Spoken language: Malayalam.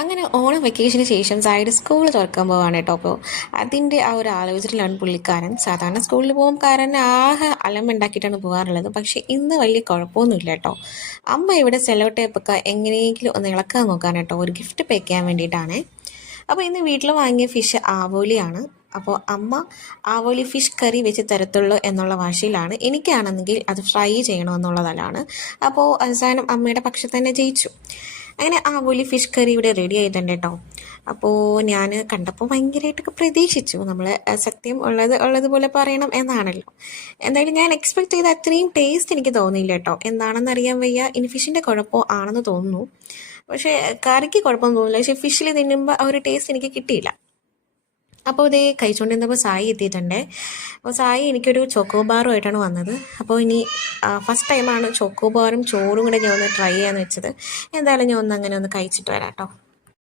അങ്ങനെ ഓണം വെക്കേഷന് ശേഷം സായിയുടെ സ്കൂൾ തുറക്കാൻ പോവാണ് കേട്ടോ. അപ്പോൾ അതിൻ്റെ ആ ഒരു ആലോചനയിലാണ് പുള്ളിക്കാരൻ. സാധാരണ സ്കൂളിൽ പോകുമ്പോൾ ആകെ അലമ്പുണ്ടാക്കിയിട്ടാണ് പോകാറുള്ളത്. പക്ഷേ ഇന്ന് വലിയ കുഴപ്പമൊന്നുമില്ല കേട്ടോ. അമ്മ ഇവിടെ സെല്ലോ ടേപ്പൊക്കെ എങ്ങനെയെങ്കിലും ഒന്ന് ഇളക്കാൻ നോക്കാൻ കേട്ടോ, ഒരു ഗിഫ്റ്റ് പാക്ക് ചെയ്യാൻ വേണ്ടിയിട്ടാണ്. അപ്പോൾ ഇന്ന് വീട്ടിൽ വാങ്ങിയ ഫിഷ് ആവോലിയാണ്. അപ്പോൾ അമ്മ ആവോലി ഫിഷ് കറി വെച്ച് തരത്തുള്ളൂ എന്നുള്ള വാശിയിലാണ്. എനിക്കാണെന്നെങ്കിൽ അത് ഫ്രൈ ചെയ്യണമെന്നുള്ളതാണ്. അപ്പോൾ അവസാനം അമ്മയുടെ പക്ഷം തന്നെ ജയിച്ചു. അങ്ങനെ ആവോലി ഫിഷ് കറി ഇവിടെ റെഡി ആയിട്ടുണ്ട് കേട്ടോ. അപ്പോൾ ഞാൻ കണ്ടപ്പോൾ ഭയങ്കരമായിട്ടൊക്കെ പ്രതീക്ഷിച്ചു. നമ്മൾ സത്യം ഉള്ളതുപോലെ പറയണം എന്നാണല്ലോ. എന്തായാലും ഞാൻ എക്സ്പെക്ട് ചെയ്ത അത്രയും ടേസ്റ്റ് എനിക്ക് തോന്നിയില്ല കേട്ടോ. എന്താണെന്ന് അറിയാൻ വയ്യ. ഇനി ഫിഷിൻ്റെ കുഴപ്പമോ ആണെന്ന് തോന്നുന്നു. പക്ഷേ കറിക്ക് കുഴപ്പമൊന്നും തോന്നില്ല. പക്ഷേ ഫിഷിൽ തിന്നുമ്പോൾ ആ ഒരു ടേസ്റ്റ് എനിക്ക് കിട്ടിയില്ല. അപ്പോൾ ഇതേ കഴിച്ചുകൊണ്ടിരുന്നപ്പോൾ സായി എത്തിയിട്ടുണ്ട്. അപ്പോൾ സായി എനിക്കൊരു ചോക്കോബാറുമായിട്ടാണ് വന്നത്. അപ്പോൾ ഇനി ഫസ്റ്റ് ടൈമാണ് ചോക്കോബാറും ചോറും കൂടെ ഞാൻ ഒന്ന് ട്രൈ ചെയ്യാമെന്ന് വെച്ചത്. എന്തായാലും ഞാൻ അങ്ങനെ ഒന്ന് കഴിച്ചിട്ട് വരാം കേട്ടോ.